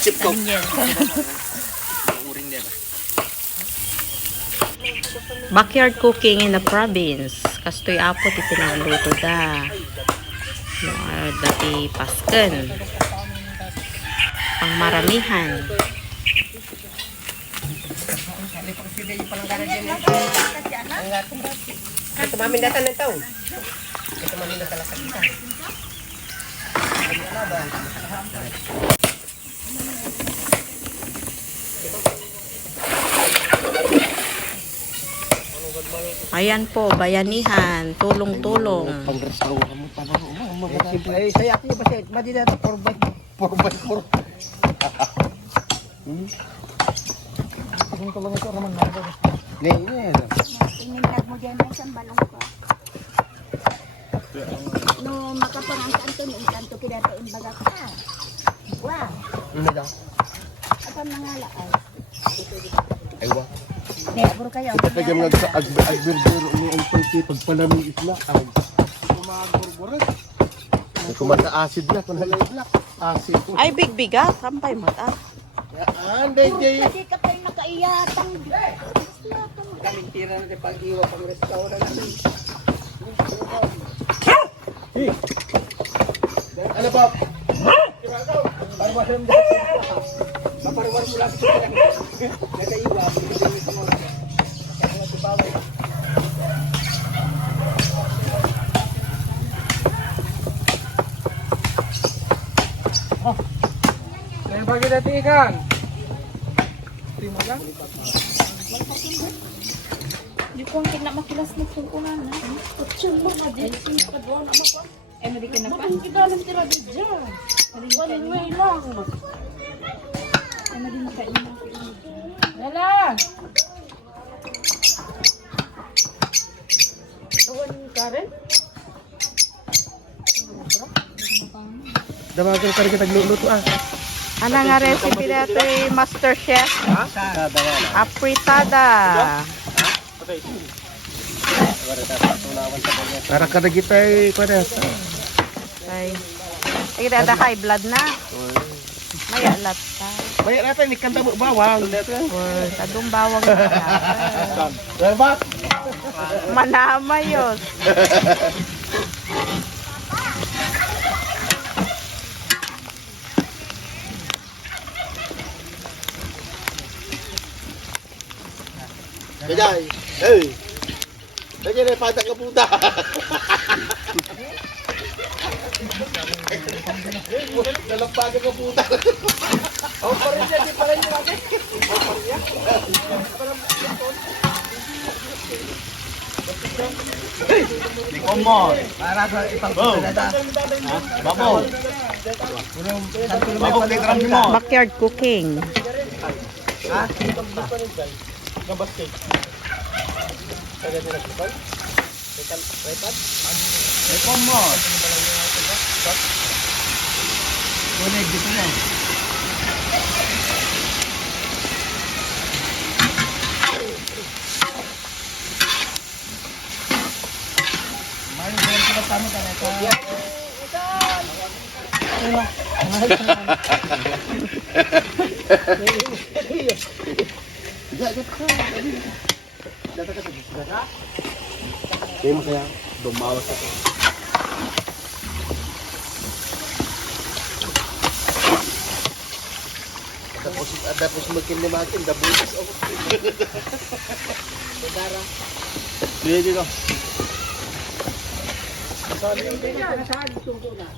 Chips onion. Backyard cooking in the province. Kastoy apot ipinagluto da. No, dati pasken. Pang maramihan. Ito mamindatan na ito. Ito mamindatan lang sa kita. Ayan po, bayanihan, tulong-tulong. Ay, saya ako ba siya? Madi na ito, 4x4. Kung tulong ito, raman na ito. Tingnan mo dyan ay sambalong ko. No, makapangang kanto ni kanto kidato imbaga ka. Wow. Ano daw? Apa mangala ay? Aywa. Ne, buro kayo. Kaya mga agbirgiro ni ang pagpalamig isla. Kumasa acid na, kung halay isla. Acid. Ay, big-bigat. Sampay mata. Anday, Jay. Kasi ka tayo nakaiyatang. Kaming tira natin pag-iwa pang restaurant natin. Ano ba? Pariwasan mo dito. Mapariwar mo lang ito. Nagaiwa. Pinipili sa mga. Kaya si Baway. Yang bagi dati ikan. Timo lang. Di ko ang makilas na tungkunan na. Kutsyon mo na din. Kadwa na ako. Eh, madi ka na pa? Magkidalang tira din dyan. One way lang. Eh, madi na kain na. Dala. Tuwan Karen? Dawagan ka rin kita gluluto ah. Ano nga recipe nato Master Chef? Apritada. Para ka na kita ay panas. Ay. Ay, ada high blood na. Maya lata. Bayak natin, ikan tamo bawang. Or tadong bawang na lata. Dapat. Manama yun. Kajay. Hey. Kajay na patak ka puta. Dalampagan ka puta. Oh, parin siya, di parin siya. Oh, parin siya. Di komor. Para sa ipang puta. Babaw. Babaw, kikram mo. Backyard cooking. Ha? Nabastik. Kaya nila sipal. Repad. Komor. Kunig dito na. Mario, meron sila sa amin kaneta. Kaya mo kaya dumawas ako. Tapos magkinimakin, dabutas ako. Dara. Dito ka.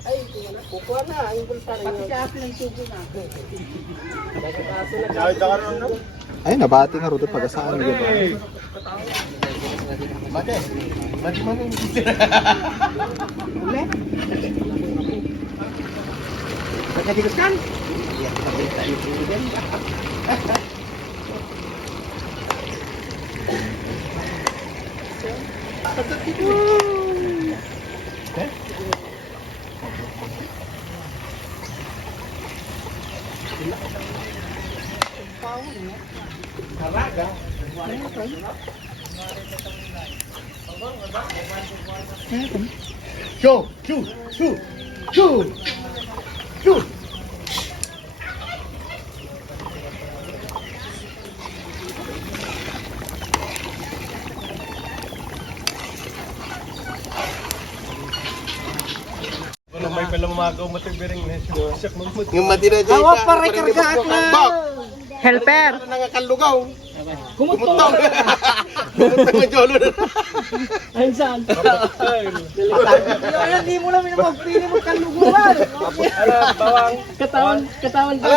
Ay, kukuha na. Yung bulsa rin. Pati ng tubo na. Ay, nabati nga rito pag-asaan. Mate. Mate man yung ule. Nagkadigas kan? Iya, nakita yung tubo. Halaga. Go, go, go, go, go. Yung matira dyan. Awa pa rekarga ako. Helper. Nangakallugaw. Kumutaw. Kumutaw ng jolo na. Ayun saan? Hindi mo namin magpili mo kaluguran. Katawan ko.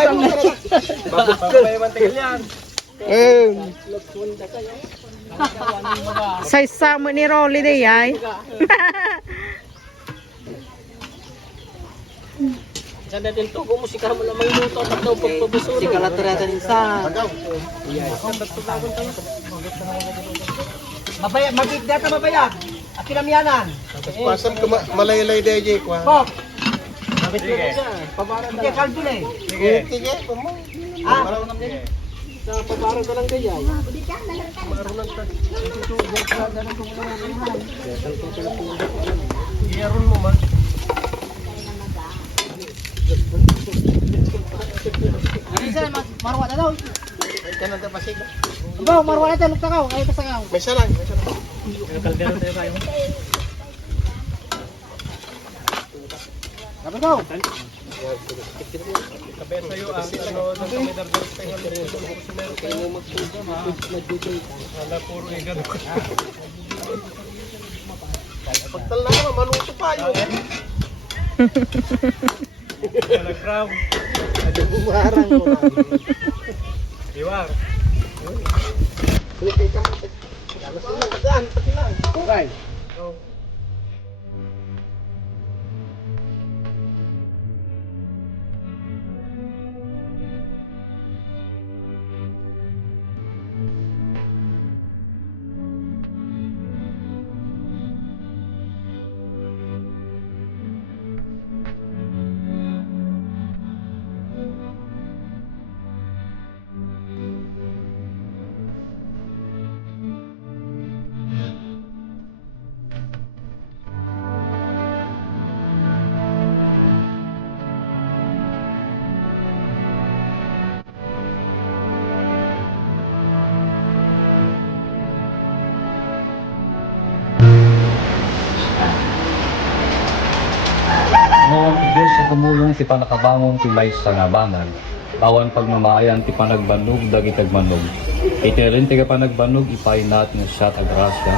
Sa isa mo ni Rolly day ay. Sa natin to, musika mo lamang luto at ito pagpabusuro. Sika na tirada ni sa. Mabaya, magigdata mabaya. At kinamiyanan. Pasan ka malaylay day jay kwa. Pop. Sige. Sige, kaldo na eh. Sige. Ah, sa pabaran ka lang kaya. Iyaron mo man. Isa marwa na daw. Kanan ta pasig. Baw, marwa na tayo takaw, ay kasakaw. May salang. Kaldero tayo kayo. Dapat daw. Kabaya sa'yo ang ano ng kamedar dito tayo. Wala puro igan. Pagtal na naman, maluto pa yun. Nag-crown. Bumarang ko. Iwar. Okay. Ngayon, Diyos sa tumulong ti panakabangon ti laysa nga banag. Awan pagmamayan ti panagbanog dagi tagmanog. Itirin ti panagbanog ipay natin siya tagrasya.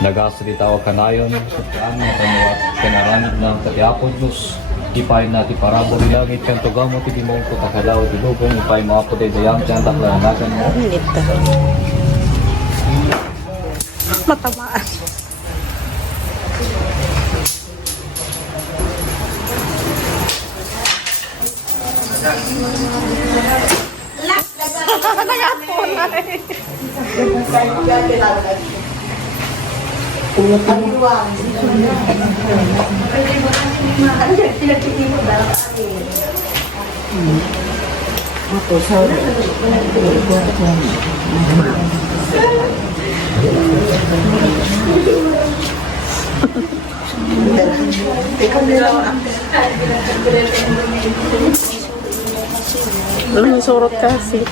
Nagasrita o kanayon sa tiyan nga panuwat kanaranid ng katiapon Diyos. Ipay natin parabol ilagit kan tugamo ti dimong ko takalaw ti lubong ipay mga puti dayang tiyan taklanagan mo. Matamaan. Surot kasi.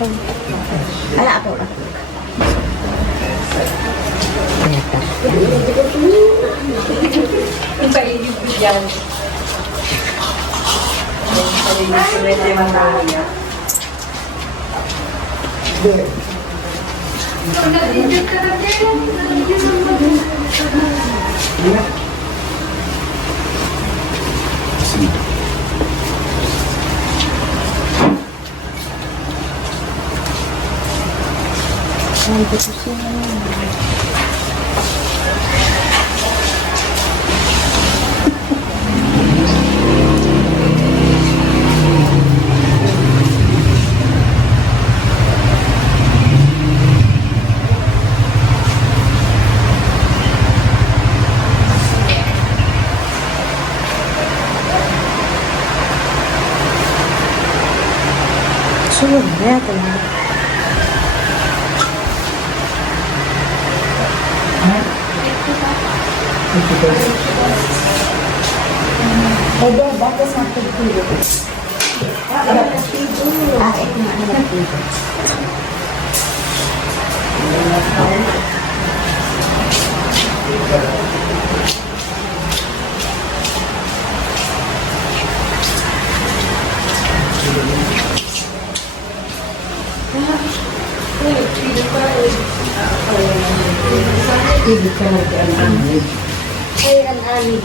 Ay, an-ani.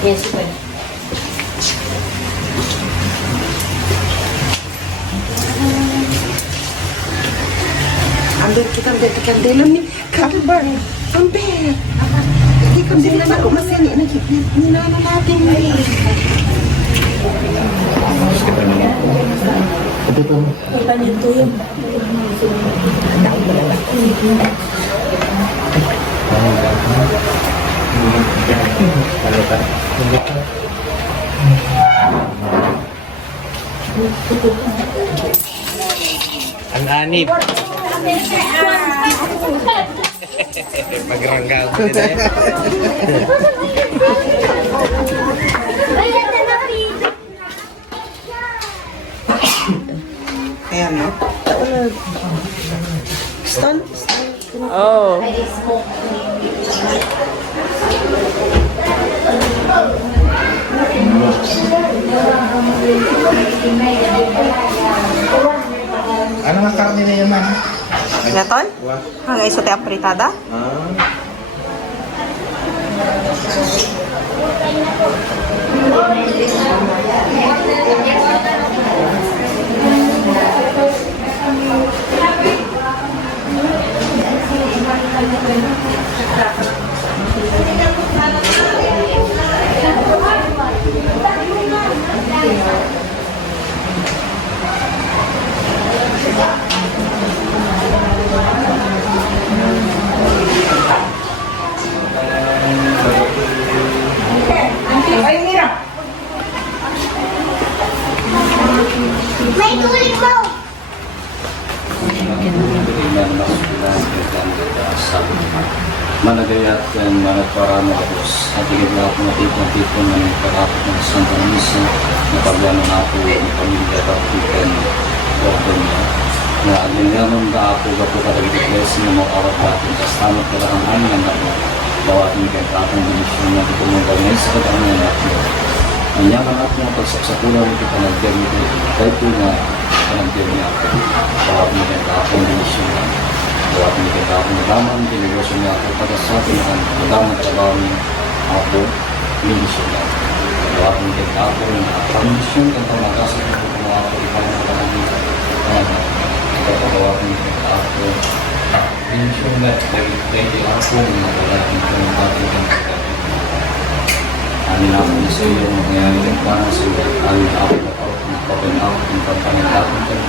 Yes, pa. Ambil kita kandela ni kabar. Sampai. Hindi kandela na masih ni nana natin ni. Ang anip. Magranggal. Ayan no. Stone. Oh. Ano nga karne na yaman? Gaton? Hanggang isote apritada? Managayat yan, managparami tapos at higit na ako natipon na may karapot ng Santa Misa na pagyano na ako ng pamilya Kapitikan Ordo niya na aglinyanon na ako gapo kadagit iglesia na makawat natin sa stanot na lang ang anak na bawatin kay kapang dinisyon na tipunong gawin sa kagamihan natin. Ang yaman at mga pagsaksakulan ito panagdiyar nito kahit po nga panagdiyar niya ako bawatin kay kapang dinisyon na buat ni kita pengalaman di negosyo niya ako pada saat ini kan pengalaman trabaho niya ako minisyon niya buat ni kita ako ng kondisyon tentang magasas ng mga ako di kaya nakalagi kita buat ni kita ako minisyon na lagi ako wala ng pangalaman ng kita amin ako na sa iyo mangyayari ng parang sa iyo amin ako na ako ng pagpapangalaman ng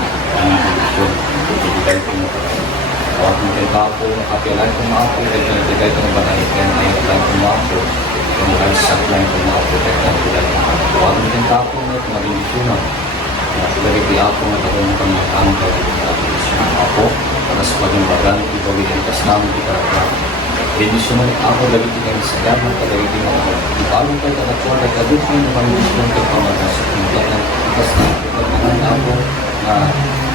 kondisyon hindi tayo pinapagawa Awak mungkin kapo, kapilan ko maapo, dahil nalagay ko ng banaikan ay nalagay ko maapo, kung nakalisaklan ko maapo, dahil nalagay ko. Awak mungkin kapo na ito maging isunan. Lagi di ako na tagal mo kang matanong kayo ng ako, para sa paging bagan, ipagiging kasnaman di karapang. Hindi suman ako lagi di kayo sa yaman, lagi di mga ipalong kayo katakuan, at kadun kayo na pang-isunan kayo pamagas, kung kaya kasnaman ako na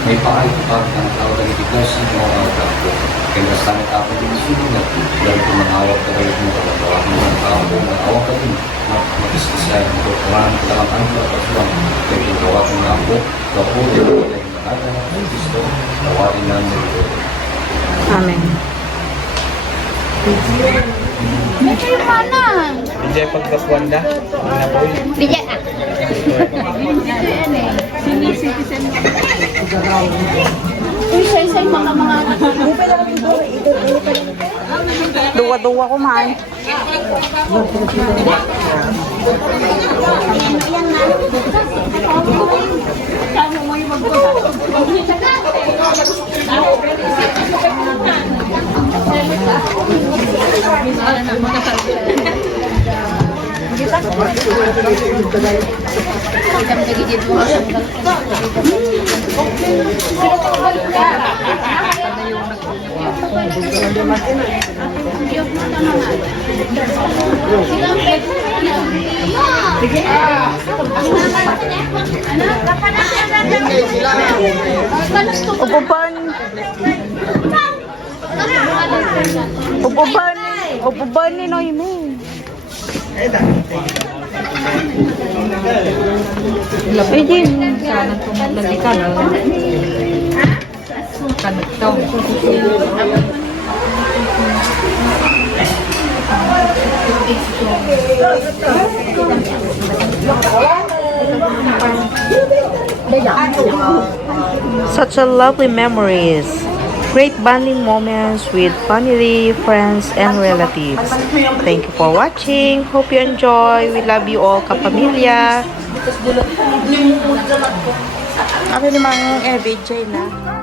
may pahay pa ang tao lagi di kasi mo ang tao kaya basta na ako din sulit dahil kung mangawag ka dahil mo kapagawa mo ang tao kung mangawag ka din makiskisay mo kung kailangan ko lang ang kapasuan kaya kung gawa ko na ako kapulit ko dahil nakata na kung gusto gawain na nito. Amen. May kayo mana? Hindi ay pagkaswanda. Ano po yun? Bijak ah. Uy, say mga Duwa-duwa ko man. Upuban ni Noyme. Pwede sana itong lalikan. Kanagtaw. Such a lovely memories. Great bonding moments with family, friends, and relatives. Thank you for watching. Hope you enjoy. We love you all, kapamilya. Ako namang BJ na.